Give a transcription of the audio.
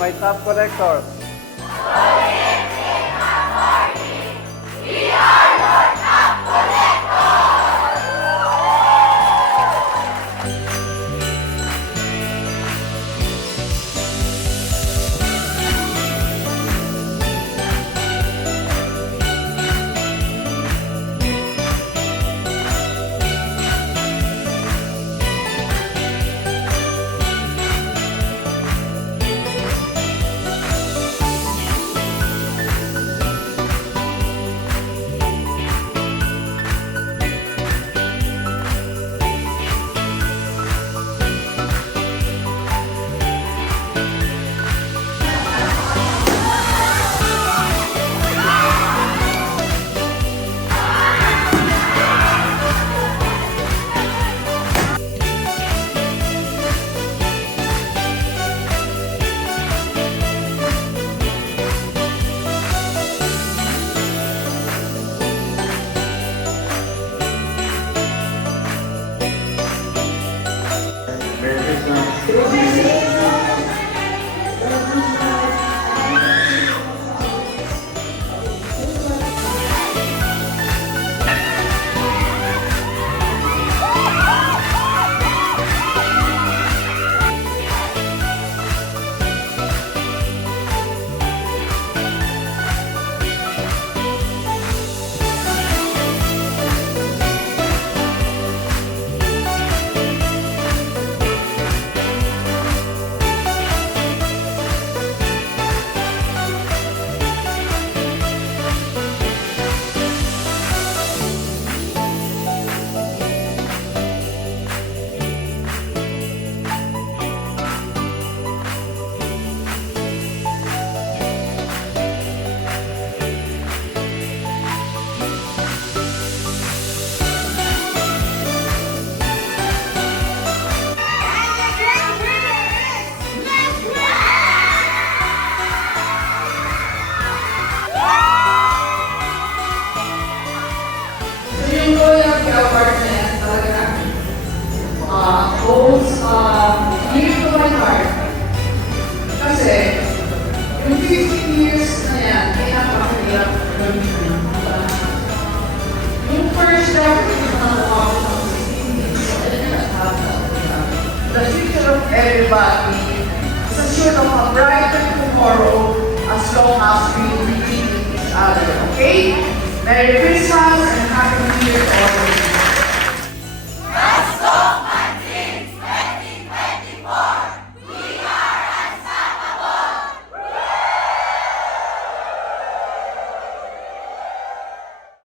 my top collectors. Goals near to my heart. Kasi, yung 15 years na yan, ay napakahirap gawin ko ng yung first step, yung nakuha ko ng 16 years, ay nagkakabot. The future of everybody is assured of a brighter tomorrow as long as we believe in each other. Okay? Merry Christmas!